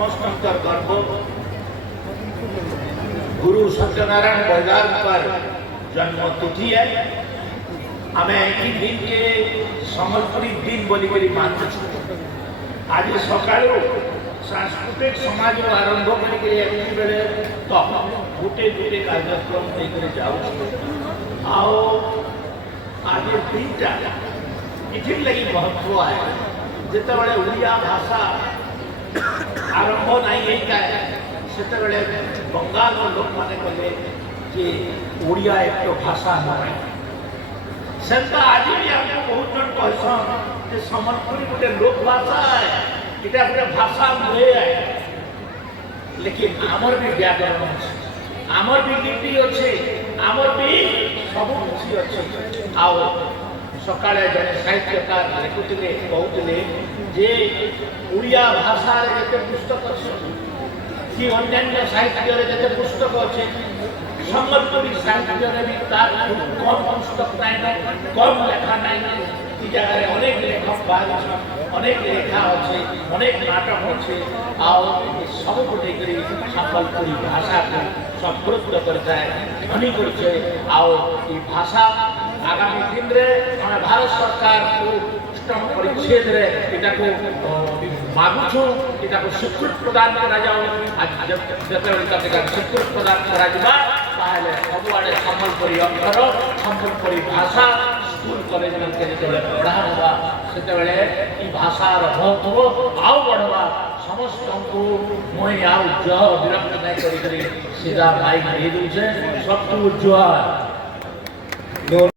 समस्त गर्व गुरु सत्यनारायण बलिदान पर जन्म तिथि है। हमें एक दिन के सम्बलपुरी दिन बोलिक मानु। आज सका सांस्कृतिक समाज आरंभ कर तो गोटे गोटे कार्यक्रम लेकर जाओ। आज दुईटा इथि लगी महत्व है। जिते बड़े उड़िया भाषा आरंभ नहीं से बंगाल लोक मैंने कहले कि उड़िया एक तो भाषा नहीं से आज भी आपको बहुत जन कहसन सम्बलपुरी गोटे लोक भाषा है, इटा गोटे भाषा नुहे है। लेकिन आमर भी व्याकरण अच्छे, आमर भी लिपि अच्छे, आमर भी सब किसी अच्छे। आओ सकाळे जने साहित्यकार लिखुले कहते जे उड़िया भाषा जिते पुस्तक अच्छे कि अन्य साहित्य जिते पुस्तक अच्छे सम्बलपुरी साहित्य भी तार कम पुस्तक ना कम लेखा ना जगह अनेक लेखक बाहर अनेक लेखा अच्छे अनेक नाटक अच्छे आओ सब गोटे सम्बलपुरी भाषा को समृद्ध करता है धनी करछे। आओ ये भाषा आगामी दिन में भारत सरकार को अष्टम परिच्छेद मागुछु को स्वीकृत प्रदान करा जाओ। आज जब स्वीकृत प्रदान करा सबुआड़े सम्बलपुरी अक्षर सम्बलपुरी भाषा स्कूल कॉलेज में पढ़ा होगा से भाषार महत्व आउ बढ़वा समस्त को मुई आउ जह विरक्त नहीं कर सीधा माइक दे दूचे सबको जुहार।